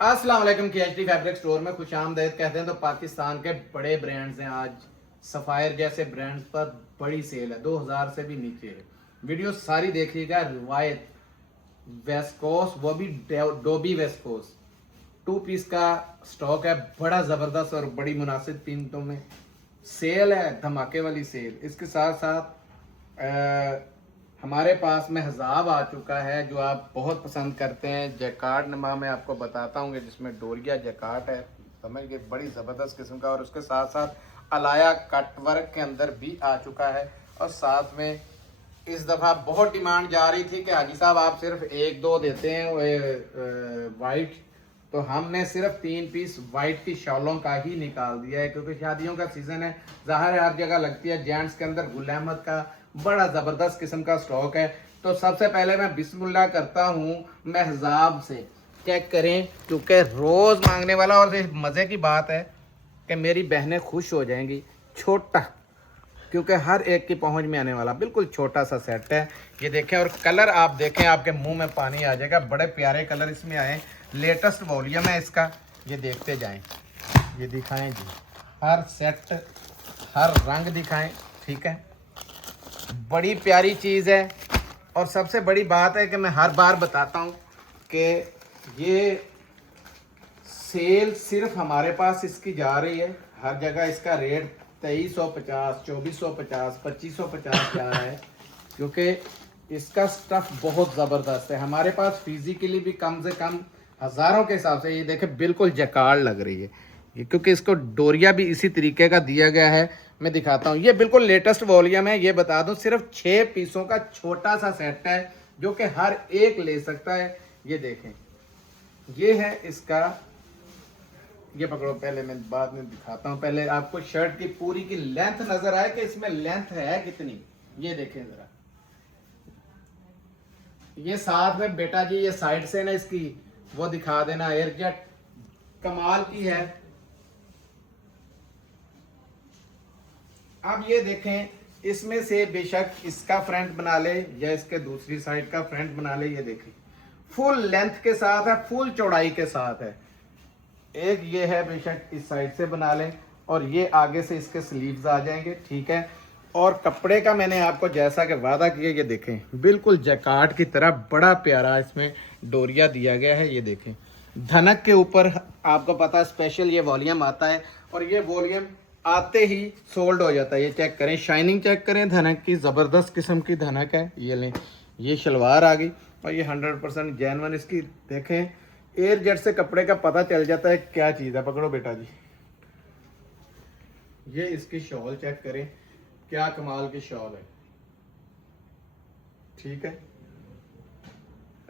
अस्सलाम वालेकुम। KHD fabric store में खुश आमदेद कहते हैं तो पाकिस्तान के बड़े ब्रांड्स हैं। आज सफ़ायर जैसे ब्रांड्स पर बड़ी सेल है, 2000 से भी नीचे है। वीडियो सारी देखिएगा। रिवायत वेस्कोस, वो भी डोबी वेस्कोस 2 पीस का स्टॉक है, बड़ा ज़बरदस्त और बड़ी मुनासिब कीमतों में सेल है, धमाके वाली सेल। इसके साथ साथ हमारे पास में हजाब आ चुका है जो आप बहुत पसंद करते हैं। जैकार्ड नमा मैं आपको बताता हूँ, जिसमें डोरिया जैकार्ड है, समझ गए, बड़ी ज़बरदस्त किस्म का। और उसके साथ साथ अलाया कटवर्क के अंदर भी आ चुका है। और साथ में इस दफ़ा बहुत डिमांड जा रही थी कि हाजी साहब आप सिर्फ 1-2 देते हैं वाइट, तो हमने सिर्फ 3 पीस वाइट की शॉलों का ही निकाल दिया है, क्योंकि शादियों का सीज़न है, ज़ाहिर हर जगह लगती है। जेंट्स के अंदर गुल अहमद का बड़ा ज़बरदस्त किस्म का स्टॉक है। तो सबसे पहले मैं बिस्मिल्लाह करता हूँ महजाब से, चेक करें, क्योंकि रोज़ मांगने वाला। और मज़े की बात है कि मेरी बहनें खुश हो जाएंगी। छोटा, क्योंकि हर एक की पहुंच में आने वाला बिल्कुल छोटा सा सेट है। ये देखें, और कलर आप देखें, आपके मुंह में पानी आ जाएगा। बड़े प्यारे कलर इसमें आए, लेटेस्ट वॉल्यूम है इसका। ये देखते जाएं, ये दिखाएं जी, हर सेट हर रंग दिखाएं, ठीक है। बड़ी प्यारी चीज़ है। और सबसे बड़ी बात है कि मैं हर बार बताता हूँ कि ये सेल सिर्फ हमारे पास इसकी जा रही है। हर जगह इसका रेट 2350, 2450, 2550 जा रहा है, क्योंकि इसका स्टफ बहुत ज़बरदस्त है। हमारे पास फिजिकली भी कम से कम हज़ारों के हिसाब से, ये देखें, बिल्कुल जकार्ड लग रही है ये, क्योंकि इसको डोरिया भी इसी तरीके का दिया गया है। मैं दिखाता हूँ, ये बिल्कुल लेटेस्ट वॉल्यूम है। ये बता दूँ, सिर्फ 6 पीसों का छोटा सा सेट है जो कि हर एक ले सकता है। ये देखें, ये है इसका, ये पकड़ो, पहले मैं बाद में दिखाता हूँ। पहले आपको शर्ट की पूरी की लेंथ नजर आए कि इसमें लेंथ है कितनी। ये देखें जरा, ये साथ में बेटा जी, ये साइड से ना इसकी वो दिखा देना, एयरजेट कमाल की है। अब ये देखें, इसमें से बेशक इसका फ्रंट बना ले या इसके दूसरी साइड का फ्रंट बना ले। ये देखें, फुल लेंथ के साथ है, फुल चौड़ाई के साथ है। एक ये है, बेशक इस साइड से बना लें, और ये आगे से इसके स्लीव्स आ जाएंगे, ठीक है। और कपड़े का मैंने आपको जैसा कि वादा किया, ये देखें, बिल्कुल जैकार्ड की तरह बड़ा प्यारा इसमें डोरिया दिया गया है। ये देखें, धनक के ऊपर आपको पता है स्पेशल ये वॉल्यूम आता है, और ये वॉल्यूम आते ही सोल्ड हो जाता है। ये चेक करें, शाइनिंग चेक करें, धनक की ज़बरदस्त किस्म की धनक है। ये लें, ये शलवार आ गई, और ये 100% जेन्युइन इसकी देखें, एयर जेट से कपड़े का पता चल जाता है क्या चीज़ है। पकड़ो बेटा जी, ये इसकी शॉल चेक करें, क्या कमाल की शॉल है, ठीक है।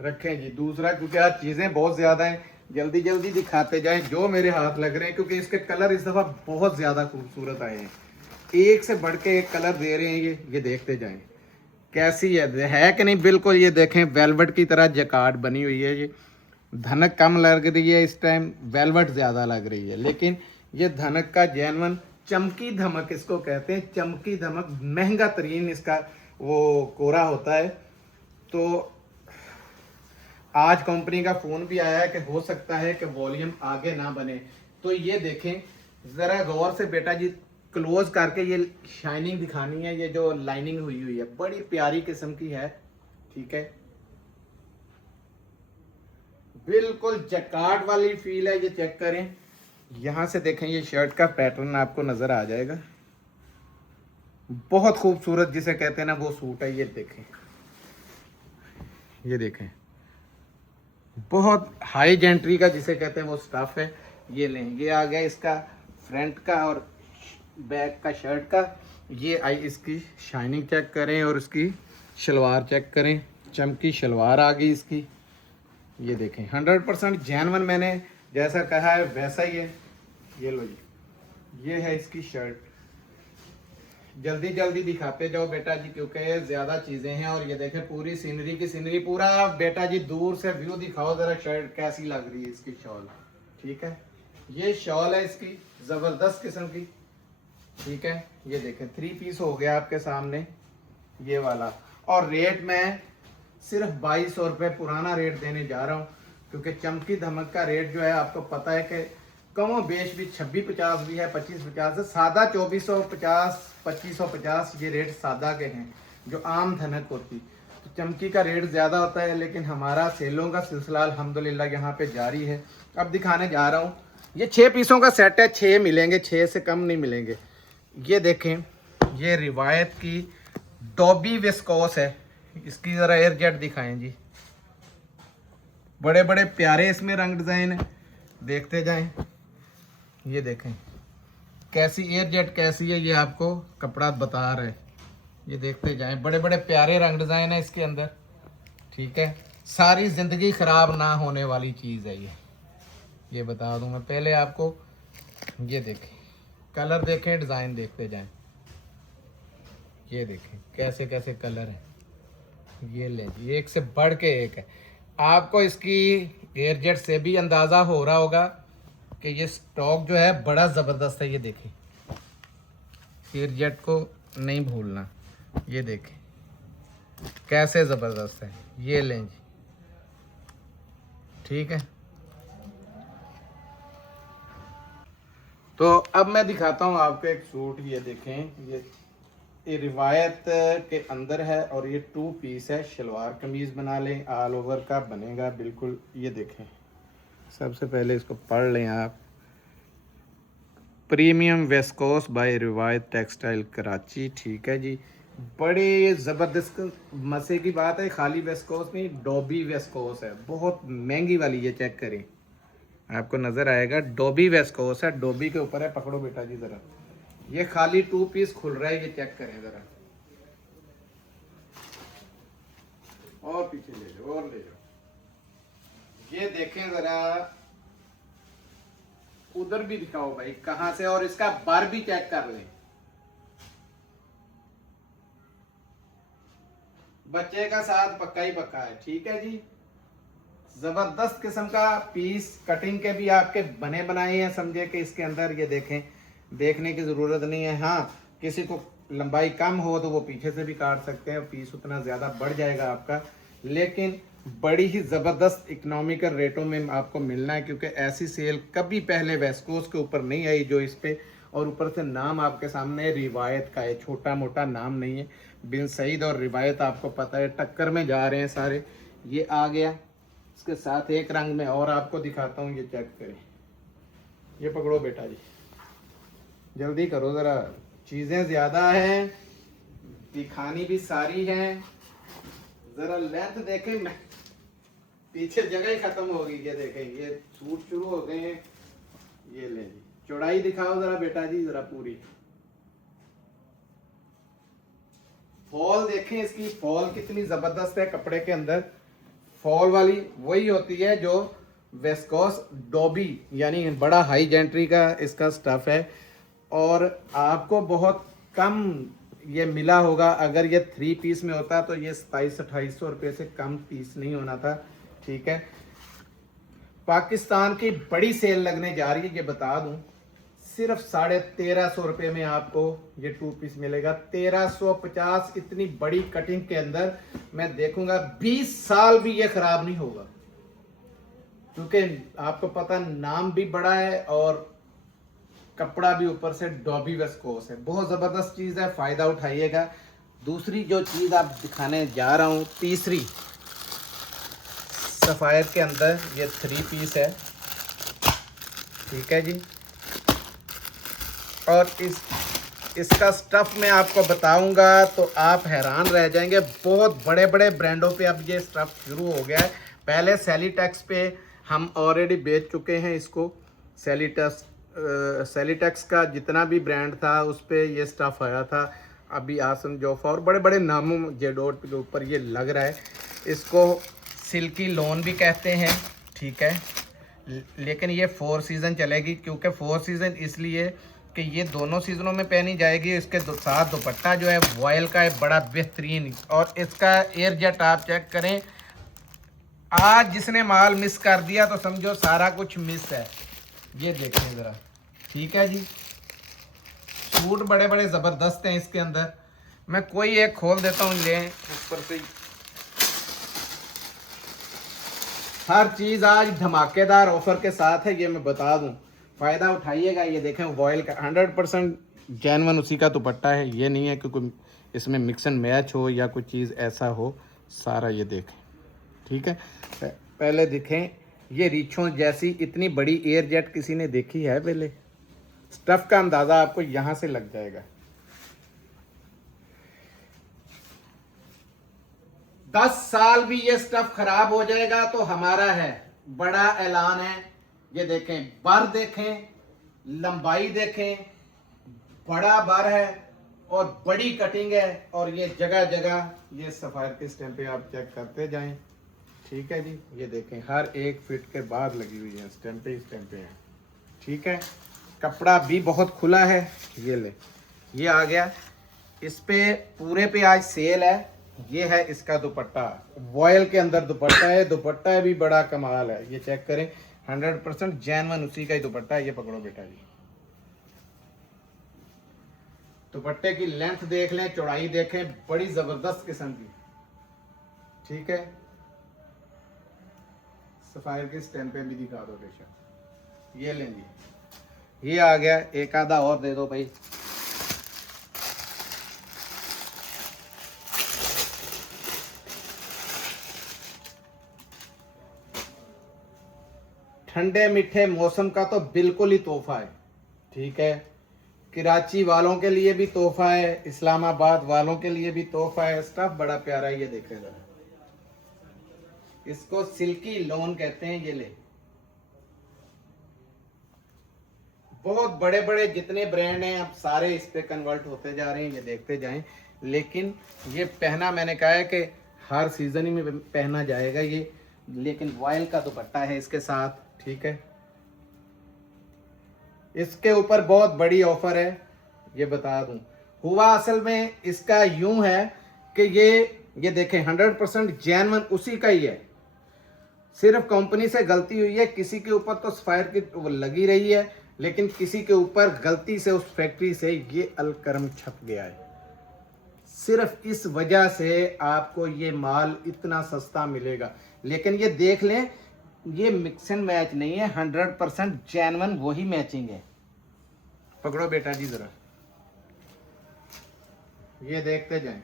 रखें जी दूसरा, क्योंकि आज चीज़ें बहुत ज़्यादा हैं, जल्दी जल्दी दिखाते जाएं जो मेरे हाथ लग रहे हैं, क्योंकि इसके कलर इस दफ़ा बहुत ज़्यादा खूबसूरत आए हैं। एक से बढ़ के एक कलर दे रहे हैं ये देखते जाएं कैसी है कि नहीं। बिल्कुल ये देखें, वेलवेट की तरह जैकार्ड बनी हुई है। ये धनक कम लग रही है इस टाइम, वेलवेट ज़्यादा लग रही है, लेकिन ये धनक का जेन्युइन चमकी धमक इसको कहते हैं। चमकी धमक महंगा तरीन इसका वो कोरा होता है। तो आज कंपनी का फ़ोन भी आया है कि हो सकता है कि वॉल्यूम आगे ना बने। तो ये देखें ज़रा गौर से बेटा जी, क्लोज करके ये शाइनिंग दिखानी है। ये जो लाइनिंग हुई हुई है बड़ी प्यारी किस्म की है, ठीक है, बिल्कुल जैकार्ड वाली फील है। ये चेक करें, यहाँ से देखें, ये शर्ट का पैटर्न आपको नज़र आ जाएगा, बहुत खूबसूरत जिसे कहते हैं ना वो सूट है। ये देखें, ये देखें, बहुत हाई जेंट्री का जिसे कहते हैं वो स्टफ है। ये लें, ये आ गया इसका फ्रंट का और बैक का शर्ट का। ये आई इसकी शाइनिंग चेक करें, और इसकी शलवार चेक करें, चमकी शलवार आ गई इसकी। ये देखें, 100% जेन्युइन, मैंने जैसा कहा है वैसा ही है। ये लो जी, ये है इसकी शर्ट। जल्दी जल्दी दिखाते जाओ बेटा जी, क्योंकि ज़्यादा चीज़ें हैं। और ये देखें, पूरी सीनरी की सीनरी, पूरा बेटा जी दूर से व्यू दिखाओ ज़रा, शर्ट कैसी लग रही है इसकी शॉल, ठीक है। ये शॉल है इसकी, ज़बरदस्त किस्म की, ठीक है। ये देखें, 3 पीस हो गया आपके सामने ये वाला। और रेट मैं सिर्फ 2200 रुपये पुराना रेट देने जा रहा हूँ। क्योंकि चमकी धमक का रेट जो है आपको पता है कि कमो बेश भी 2650 भी है, 2550 है, सादा 2450 2550 ये रेट सादा के हैं जो आम धनक होती। तो चमकी का रेट ज़्यादा होता है, लेकिन हमारा सेलों का सिलसिला अल्हम्दुलिल्लाह यहाँ पे जारी है। अब दिखाने जा रहा हूँ, ये 6 पीसों का सेट है, 6 मिलेंगे, 6 से कम नहीं मिलेंगे। ये देखें, ये रिवायत की डॉबी विस्कोस है। इसकी ज़रा एयर जेट दिखाएं जी, बड़े बड़े प्यारे इसमें रंग डिज़ाइन है, देखते जाएं। ये देखें कैसी एयर जेट कैसी है, ये आपको कपड़ा बता रहा है, ये देखते जाएं। बड़े बड़े प्यारे रंग डिज़ाइन है इसके अंदर, ठीक है। सारी ज़िंदगी ख़राब ना होने वाली चीज़ है ये बता दूं मैं पहले आपको। ये देखें कलर देखें, डिज़ाइन देखते जाएं। ये देखें कैसे कैसे कलर हैं, ये ले जी, एक से बढ़ के एक है। आपको इसकी एयर जेट से भी अंदाज़ा हो रहा होगा कि ये स्टॉक जो है बड़ा ज़बरदस्त है। ये देखें एयर जेट को नहीं भूलना, ये देखें कैसे ज़बरदस्त है। ये लें जी, ठीक है। तो अब मैं दिखाता हूँ आपको एक सूट, ये देखें, ये रिवायत के अंदर है और ये 2 पीस है। शलवार कमीज़ बना लें, ऑल ओवर का बनेगा बिल्कुल। ये देखें, सबसे पहले इसको पढ़ लें आप। प्रीमियम वेस्कोस बाय रिवायत टेक्सटाइल कराची, ठीक है जी। बड़े ज़बरदस्त मज़े की बात है, खाली वेस्कोस नहीं, डॉबी वेस्कोस है, बहुत महंगी वाली। ये चेक करें, आपको नज़र आएगा डॉबी वेस्कोस है, डॉबी के ऊपर है। पकड़ो बेटा जी ज़रा, ये खाली 2 पीस खुल रहा है, ये चेक करें ज़रा। और पीछे ले जाओ, और ले जाओ। ये देखें ज़रा, उधर भी दिखाओ भाई कहां से, और इसका बार भी चेक कर लें। बच्चे का साथ पक्का ही पक्का है, ठीक है जी। जबरदस्त किस्म का पीस, कटिंग के भी आपके बने बनाए हैं, समझे कि इसके अंदर। ये देखें, देखने की ज़रूरत नहीं है। हाँ, किसी को लंबाई कम हो तो वो पीछे से भी काट सकते हैं, पीस उतना ज़्यादा बढ़ जाएगा आपका, लेकिन बड़ी ही ज़बरदस्त इकोनॉमिकल रेटों में आपको मिलना है, क्योंकि ऐसी सेल कभी पहले वेस्कोस के ऊपर नहीं आई जो इस पे। और ऊपर से नाम आपके सामने रिवायत का है, छोटा मोटा नाम नहीं है। बिन सईद और रिवायत आपको पता है टक्कर में जा रहे हैं सारे। ये आ गया, इसके साथ एक रंग में और आपको दिखाता हूँ, ये चेक करें। ये पकड़ो बेटा जी, जल्दी करो ज़रा, चीज़ें ज़्यादा हैं, दिखानी भी सारी हैं। ज़रा लेंथ देखें, मैं पीछे जगह ही ख़त्म होगी। ये देखें, ये सूट शुरू हो गए हैं। ये ले जी, चौड़ाई दिखाओ ज़रा बेटा जी, ज़रा पूरी। फॉल देखें, इसकी फॉल कितनी ज़बरदस्त है कपड़े के अंदर। फॉल वाली वही होती है जो वेस्कोस डॉबी, यानी बड़ा हाई जेंट्री का इसका स्टफ है, और आपको बहुत कम ये मिला होगा। अगर ये 3 पीस में होता तो ये 2700-2800 रुपये से कम पीस नहीं होना था, ठीक है। पाकिस्तान की बड़ी सेल लगने जा रही है, ये बता दूं। सिर्फ 1350 रुपये में आपको ये 2 पीस मिलेगा। 1350, इतनी बड़ी कटिंग के अंदर मैं देखूंगा 20 साल भी ये खराब नहीं होगा, क्योंकि आपको पता नाम भी बड़ा है और कपड़ा भी ऊपर से डॉबी वेस्कोस है। बहुत ज़बरदस्त चीज़ है, फ़ायदा उठाइएगा। दूसरी जो चीज़ आप दिखाने जा रहा हूँ, तीसरी सफ़ायर के अंदर ये 3 पीस है, ठीक है जी। और इसका स्टफ़ मैं आपको बताऊंगा तो आप हैरान रह जाएंगे। बहुत बड़े बड़े ब्रांडों पे अब ये स्टफ़ शुरू हो गया है। पहले सेलीटेक्स पे हम ऑलरेडी बेच चुके हैं इसको। सेलीटेक्स का जितना भी ब्रांड था उस पर ये स्टफ़ आया था। अभी आसम जोफा और बड़े बड़े नामों जेडोट के ऊपर ये लग रहा है। इसको सिल्की लोन भी कहते हैं, ठीक है। लेकिन ये 4 सीज़न चलेगी, क्योंकि 4 सीज़न इसलिए कि ये दोनों सीज़नों में पहनी जाएगी। इसके साथ दुपट्टा जो है वॉयल का है, बड़ा बेहतरीन। और इसका एयर जेट आप चेक करें। आज जिसने माल मिस कर दिया तो समझो सारा कुछ मिस है। ये देखें ज़रा, ठीक है जी। सूट बड़े बड़े ज़बरदस्त हैं इसके अंदर। मैं कोई एक खोल देता हूँ, ले ऊपर से। हर चीज आज धमाकेदार ऑफर के साथ है, ये मैं बता दूं, फायदा उठाइएगा। ये देखें वॉयल का 100% जेन्युइन उसी का दुपट्टा है, ये नहीं है कि कोई इसमें मिक्स एंड मैच हो या कोई चीज़ ऐसा हो, सारा ये देखें। ठीक है, पहले दिखें, ये रिछों जैसी इतनी बड़ी एयर जेट किसी ने देखी है पहले? स्टफ का अंदाजा आपको यहां से लग जाएगा। 10 साल भी ये स्टफ खराब हो जाएगा तो हमारा है, बड़ा ऐलान है। ये देखें, बर देखें, लंबाई देखें, बड़ा बर है और बड़ी कटिंग है, और ये जगह जगह ये सफायर के स्टैंप आप चेक करते जाएं। ठीक है जी, ये देखें हर एक फिट के बाद लगी हुई है, स्टैंपे हैं। ठीक है, कपड़ा भी बहुत खुला है। ये ले, ये आ गया, इस पे पूरे पे आज सेल है। ये है इसका दुपट्टा, वॉयल के अंदर दुपट्टा है, दुपट्टा भी बड़ा कमाल है। ये चेक करें, 100% जेन्युइन उसी का ही दुपट्टा है। ये पकड़ो बेटा जी, दुपट्टे की लेंथ देख लें, चौड़ाई देखें, बड़ी जबरदस्त किस्म की। ठीक है, सफायर के स्टैंपे भी दिखा दो बेशक। ये लें जी, ये आ गया, एक आधा और दे दो भाई। ठंडे मीठे मौसम का तो बिल्कुल ही तोहफा है। ठीक है, कराची वालों के लिए भी तोहफा है, इस्लामाबाद वालों के लिए भी तोहफा है। स्टफ बड़ा प्यारा है, ये देखें जरा, इसको सिल्की लोन कहते हैं। ये ले, बहुत बड़े बड़े जितने ब्रांड हैं अब सारे इस पे कन्वर्ट होते जा रहे हैं, ये देखते जाएं। लेकिन ये पहना, मैंने कहा है कि हर सीजन ही में पहना जाएगा ये, लेकिन वॉयल का दुपट्टा है इसके साथ। ठीक है, इसके ऊपर बहुत बड़ी ऑफर है, ये बता दूं। हुआ असल में इसका यूं है कि ये देखें 100% जेन्युइन उसी का ही है, सिर्फ कंपनी से गलती हुई है। किसी के ऊपर तो सफायर की वो लगी रही है, लेकिन किसी के ऊपर गलती से उस फैक्ट्री से ये अलकरम छप गया है। सिर्फ इस वजह से आपको ये माल इतना सस्ता मिलेगा। लेकिन ये देख लें, ये मिक्स एंड मैच नहीं है, 100% जेन्युइन वही मैचिंग है। पकड़ो बेटा जी जरा, ये देखते जाएं।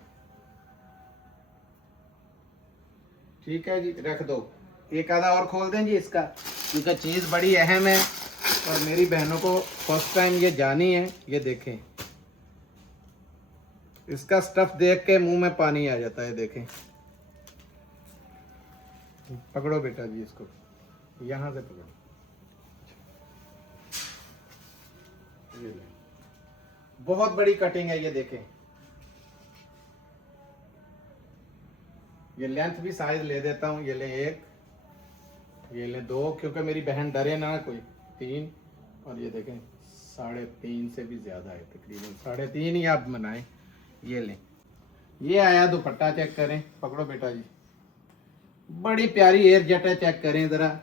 ठीक है जी, रख दो, एक आधा और खोल दें जी इसका, क्योंकि चीज़ बड़ी अहम है और मेरी बहनों को फर्स्ट टाइम ये जानी है। ये देखें, इसका स्टफ देख के मुंह में पानी आ जाता है। देखें, पकड़ो बेटा जी इसको, यहां से पकड़ो। ये बहुत बड़ी कटिंग है, ये देखें। ये लेंथ भी साइज ले देता हूं, ये ले 1, ये ले 2, क्योंकि मेरी बहन डरे ना कोई, 3, और ये देखें 3.5 से भी ज्यादा है, तकरीबन 3.5 ही आप बनाएं। ये लें, ये आया दुपट्टा, चेक करें। पकड़ो बेटा जी, बड़ी प्यारी एयर जेट है, चेक करें जरा।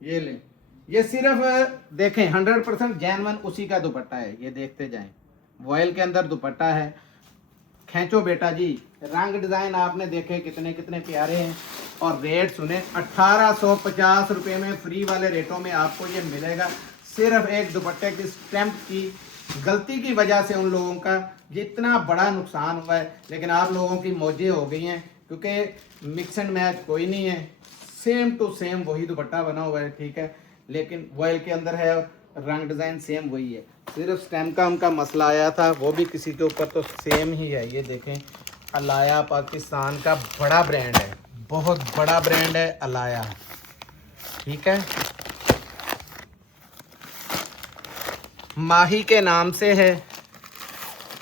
ये लें, ये सिर्फ देखें 100% जेन्युइन उसी का दुपट्टा है, ये देखते जाएं। वॉयल के अंदर दुपट्टा है, खींचो बेटा जी। रंग डिजाइन आपने देखे कितने कितने प्यारे हैं, और रेट सुने, 1850 रुपये में फ्री वाले रेटों में आपको ये मिलेगा। सिर्फ एक दुपट्टे की स्टैंप की गलती की वजह से उन लोगों का जितना बड़ा नुकसान हुआ है, लेकिन आप लोगों की मौजें हो गई हैं, क्योंकि मिक्स एंड मैच कोई नहीं है, सेम टू सेम वही दुपट्टा बना हुआ है। ठीक है, लेकिन वॉयल के अंदर है, रंग डिज़ाइन सेम वही है, सिर्फ स्टैम्प का उनका मसला आया था, वो भी किसी के ऊपर तो सेम ही है। ये देखें, अलाया पाकिस्तान का बड़ा ब्रांड है, बहुत बड़ा ब्रांड है अलाया। ठीक है, माही के नाम से है,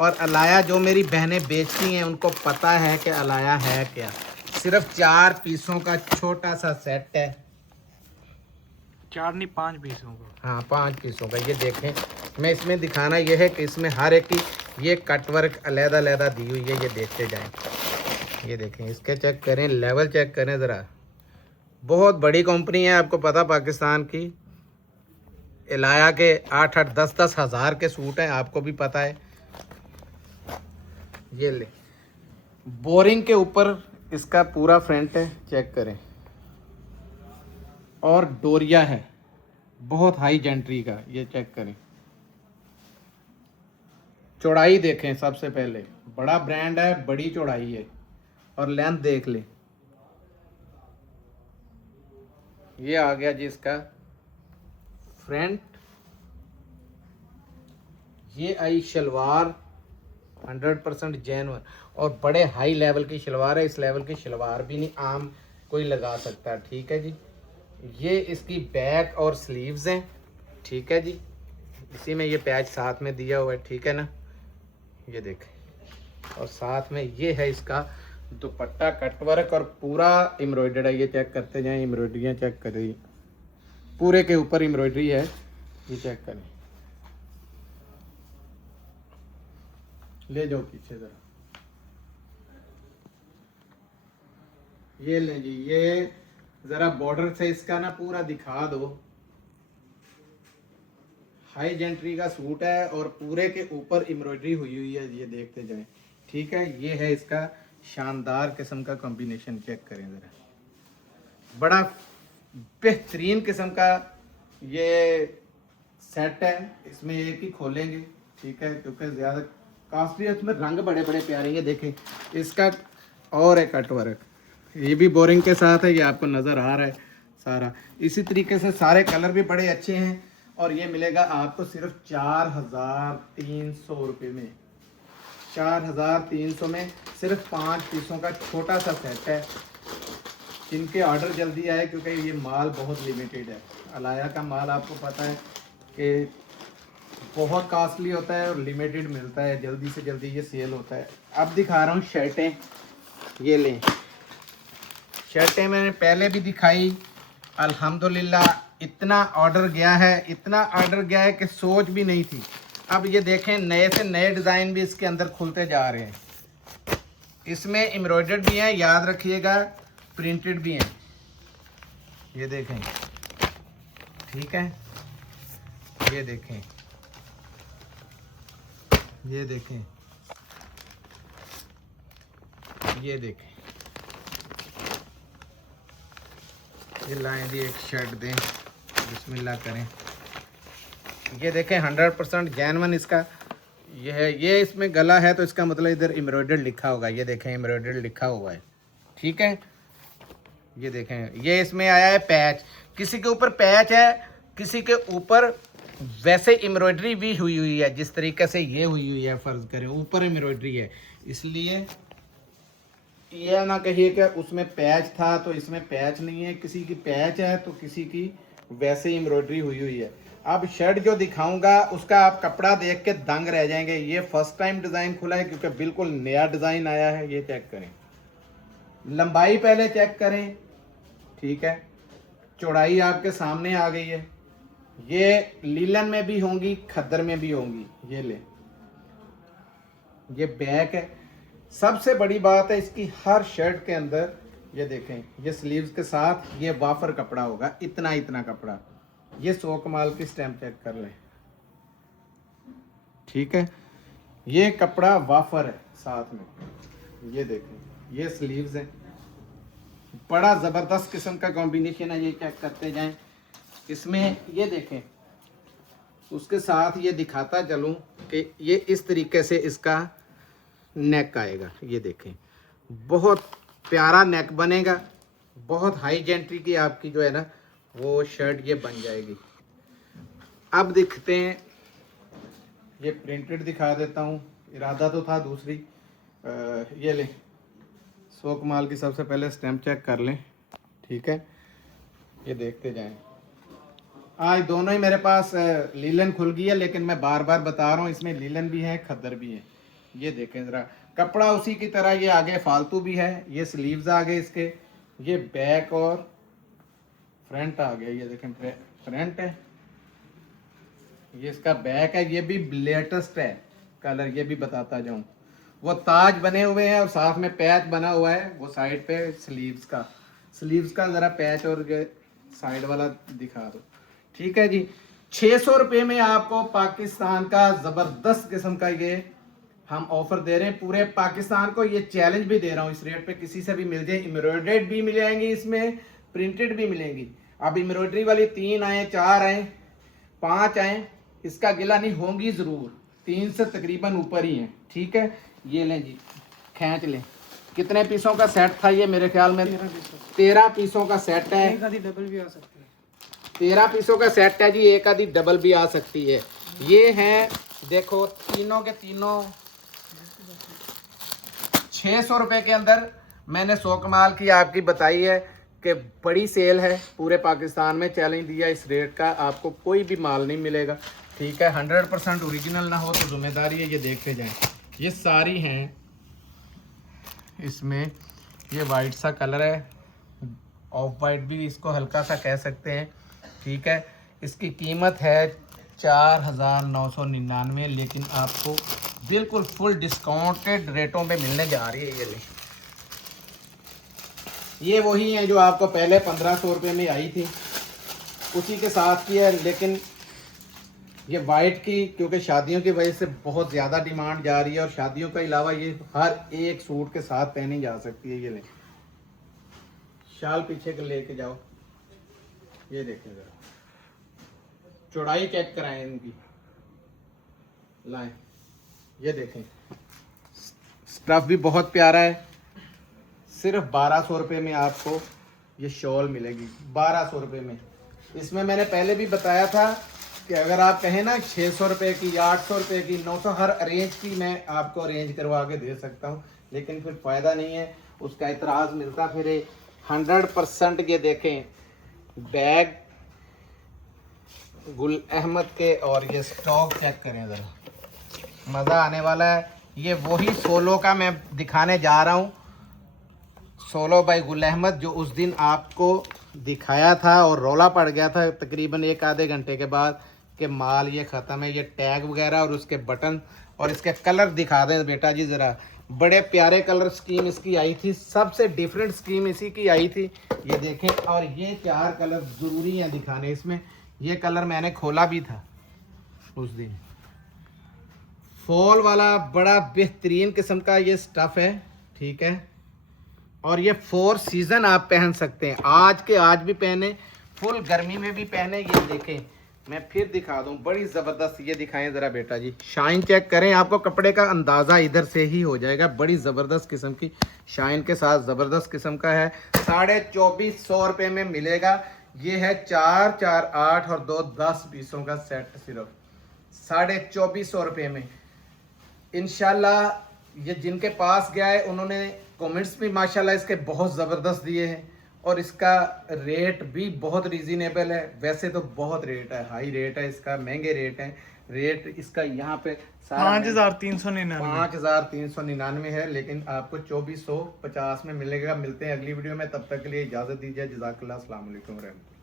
और अलाया जो मेरी बहनें बेचती हैं उनको पता है कि अलाया है क्या। सिर्फ 4 पीसों का छोटा सा सेट है, 4 नहीं 5 पीसों का। हाँ 5 पीसों का। ये देखें, मैं इसमें दिखाना ये है कि इसमें हर एक की ये कटवर्क अलहदा दी हुई है, ये देखते जाएं। ये देखें, इसके चेक करें, लेवल चेक करें ज़रा। बहुत बड़ी कंपनी है, आपको पता पाकिस्तान की। अलाया के 8-8 10-10 हज़ार के सूट हैं, आपको भी पता है। ये ले, बोरिंग के ऊपर इसका पूरा फ्रंट है, चेक करें। और डोरिया है, बहुत हाई जेंट्री का, ये चेक करें। चौड़ाई देखें, सबसे पहले बड़ा ब्रांड है, बड़ी चौड़ाई है, और लेंथ देख लें। ये आ गया जी इसका फ्रंट। ये आई शलवार 100% जेन्युइन, और बड़े हाई लेवल की शलवार है। इस लेवल की शलवार भी नहीं आम कोई लगा सकता, ठीक है जी। ये इसकी बैक और स्लीव्स हैं, ठीक है जी। इसी में ये पैच साथ में दिया हुआ है, ठीक है ना, ये देखें। और साथ में ये है इसका दुपट्टा कटवर्क और पूरा एम्ब्रॉयडर्ड है। ये चेक करते जाएं, एम्ब्रॉयडरियाँ चेक करें, पूरे के ऊपर एम्ब्रॉयडरी है, ये चेक करें। ले जाओ पीछे जरा, ये ले जी, ये जरा बॉर्डर से इसका ना पूरा दिखा दो। हाई जेंट्री का सूट है और पूरे के ऊपर एम्ब्रॉयडरी हुई हुई है, ये देखते जाएं, ठीक है। ये है इसका शानदार किस्म का कॉम्बिनेशन, चेक करें ज़रा, बड़ा बेहतरीन किस्म का ये सेट है। इसमें एक ही खोलेंगे, ठीक है, क्योंकि ज़्यादा कास्टली है। उसमें रंग बड़े बड़े प्यारे, ये देखें इसका, और है कट वर्क, ये भी बोरिंग के साथ है, ये आपको नज़र आ रहा है सारा। इसी तरीके से सारे कलर भी बड़े अच्छे हैं, और ये मिलेगा आपको सिर्फ 4300 रुपये में। 4300 में सिर्फ 5 पीसों का छोटा सा सेट है। जिनके ऑर्डर जल्दी आए, क्योंकि ये माल बहुत लिमिटेड है। अलाया का माल आपको पता है कि बहुत कास्टली होता है और लिमिटेड मिलता है, जल्दी से जल्दी ये सेल होता है। अब दिखा रहा हूँ शर्टें, ये लें। शर्टें मैंने पहले भी दिखाई, अल्हम्दुलिल्लाह इतना ऑर्डर गया है, इतना ऑर्डर गया है कि सोच भी नहीं थी। अब ये देखें, नए से नए डिज़ाइन भी इसके अंदर खुलते जा रहे हैं। इसमें एम्ब्रॉयडर्ड भी हैं, याद रखिएगा, प्रिंटेड भी हैं, ये देखें, ठीक है। ये देखें, ये देखें, ये देखें, ये लाएं दी एक शर्ट दें, बिस्मिल्लाह करें। ये देखें 100% जेन्युइन इसका ये है। ये इसमें गला है तो इसका मतलब इधर एम्ब्रॉयडर्ड लिखा होगा, ये देखें एम्ब्रॉयडर्ड लिखा हुआ है, ठीक है। ये देखें, ये इसमें आया है पैच, किसी के ऊपर पैच है, किसी के ऊपर वैसे एम्ब्रॉयडरी भी हुई हुई है, जिस तरीके से ये हुई हुई है, फ़र्ज़ करें ऊपर एम्ब्रॉयडरी है, इसलिए यह ना कहिए कि उसमें पैच था तो इसमें पैच नहीं है। किसी की पैच है तो किसी की वैसे एम्ब्रॉयडरी हुई हुई है। अब शर्ट जो दिखाऊंगा उसका आप कपड़ा देख के दंग रह जाएंगे। ये फर्स्ट टाइम डिज़ाइन खुला है, क्योंकि बिल्कुल नया डिज़ाइन आया है। ये चेक करें, लंबाई पहले चेक करें, ठीक है, चौड़ाई आपके सामने आ गई है। ये लीलन में भी होंगी, खद्दर में भी होंगी। ये ले, ये बैक है। सबसे बड़ी बात है इसकी, हर शर्ट के अंदर ये देखें, ये स्लीव्स के साथ ये वाफर कपड़ा होगा, इतना इतना कपड़ा। ये 100 कमाल की स्टैम्प चेक कर लें, ठीक है। ये कपड़ा वाफर है साथ में, ये देखें, ये स्लीव्स है, बड़ा ज़बरदस्त किस्म का कॉम्बिनेशन है। ये चेक करते जाएं। इसमें ये देखें, उसके साथ ये दिखाता चलूं कि ये इस तरीके से इसका नेक आएगा। ये देखें, बहुत प्यारा नेक बनेगा, बहुत हाई जेंट्री की आपकी जो है ना वो शर्ट ये बन जाएगी। अब दिखते हैं, ये प्रिंटेड दिखा देता हूँ, इरादा तो था दूसरी। ये ले, 100 कमाल की सबसे पहले स्टैम्प चेक कर लें, ठीक है। ये देखते जाएं। आज दोनों ही मेरे पास लीलन खुल गई है, लेकिन मैं बार बार बता रहा हूँ इसमें लीलन भी है, खद्दर भी है। ये देखें ज़रा, कपड़ा उसी की तरह, ये आगे फालतू भी है, ये स्लीव्स आ गए इसके, ये बैक और फ्रंट आ गया। ये देखें फ्रंट है, ये इसका बैक है। ये भी लेटेस्ट है कलर, ये भी बताता जाऊं। वो ताज बने हुए हैं और साथ में पैच बना हुआ है, वो साइड पे स्लीव्स का ज़रा पैच और साइड वाला दिखा दो, ठीक है जी। 600 रुपये में आपको पाकिस्तान का ज़बरदस्त किस्म का ये हम ऑफर दे रहे हैं पूरे पाकिस्तान को। ये चैलेंज भी दे रहा हूँ, इस रेट पे किसी से भी मिल जाए। एम्ब्रॉयडर्ड भी मिल जाएंगी, इसमें प्रिंटेड भी मिलेंगी। अब एम्ब्रॉयडरी वाली 3 आए, 4 आए, 5 आए, इसका गिला नहीं होंगी जरूर, 3 से तकरीबन ऊपर ही है। ठीक है, ये लें जी, खींच लें। कितने पीसों का सेट था ये? मेरे ख्याल में 13 पीसों का सेट है। एक आधी डबल भी आ सकती है। 13 पीसों का सेट है जी, एक आधी डबल भी आ सकती है। ये हैं, देखो तीनों के तीनों 600 रुपए के अंदर मैंने 100 कमाल की आपकी बताई है कि बड़ी सेल है पूरे पाकिस्तान में। चैलेंज दिया इस रेट का, आपको कोई भी माल नहीं मिलेगा। ठीक है, 100% ओरिजिनल ना हो तो जिम्मेदारी है। ये देखते जाएं, ये सारी हैं। इसमें ये वाइट सा कलर है, ऑफ वाइट भी इसको हल्का सा कह सकते हैं। ठीक है, इसकी कीमत है 4999, लेकिन आपको बिल्कुल फुल डिस्काउंटेड रेटों पे मिलने जा रही है। ये ले, ये वही है जो आपको पहले 1500 रुपये में आई थी, उसी के साथ की है। लेकिन ये वाइट की क्योंकि शादियों की वजह से बहुत ज़्यादा डिमांड जा रही है, और शादियों के अलावा ये हर एक सूट के साथ पहनी जा सकती है। ये ले, शाल पीछे के लेके जाओ, ये देखें जरा, चौड़ाई चेक कराएं इनकी, लाएं, ये देखें, स्टफ भी बहुत प्यारा है। सिर्फ 1200 रुपये में आपको ये शॉल मिलेगी, 1200 रुपये में। इसमें मैंने पहले भी बताया था कि अगर आप कहें ना 600 रुपये की, 800 रुपये की, 900, हर अरेंज की मैं आपको अरेंज करवा के दे सकता हूँ, लेकिन फिर फ़ायदा नहीं है, उसका इतराज़ मिलता फिर। 100% ये देखें, बैग गुल अहमद के, और ये स्टॉक चेक करें ज़रा, मज़ा आने वाला है। ये वही सोलो का मैं दिखाने जा रहा हूँ, सोलो बाई गुल अहमद, जो उस दिन आपको दिखाया था और रौला पड़ गया था तकरीबन 1 आधे घंटे के बाद कि माल ये ख़त्म है। ये टैग वगैरह और उसके बटन और इसके कलर दिखा दें बेटा जी ज़रा, बड़े प्यारे कलर स्कीम इसकी आई थी, सबसे डिफरेंट स्कीम इसी की आई थी। ये देखें, और ये 4 कलर ज़रूरी हैं दिखाने इसमें। ये कलर मैंने खोला भी था उस दिन। फॉल वाला बड़ा बेहतरीन किस्म का ये स्टफ़ है। ठीक है, और ये 4 सीज़न आप पहन सकते हैं, आज के आज भी पहने, फुल गर्मी में भी पहने। ये देखें, मैं फिर दिखा दूं, बड़ी ज़बरदस्त। ये दिखाएं ज़रा बेटा जी, शाइन चेक करें, आपको कपड़े का अंदाज़ा इधर से ही हो जाएगा। बड़ी ज़बरदस्त किस्म की शाइन के साथ, ज़बरदस्त किस्म का है। 2450 रुपये में मिलेगा। ये है 4, 4, 8 और 2 10 पीसों का सेट, सिर्फ 2450 रुपये में। इंशाल्लाह ये जिनके पास गया है उन्होंने कमेंट्स भी माशाल्लाह इसके बहुत ज़बरदस्त दिए हैं, और इसका रेट भी बहुत रीज़नेबल है। वैसे तो बहुत रेट है, हाई रेट है इसका, महंगे रेट है। रेट इसका यहाँ पे 5399 है, लेकिन आपको 2450 में मिलेगा। मिलते हैं अगली वीडियो में, तब तक के लिए इजाज़त दीजिए। जज़ाकल्लाह, अस्सलाम वालेकुम रहमतुल्लाह।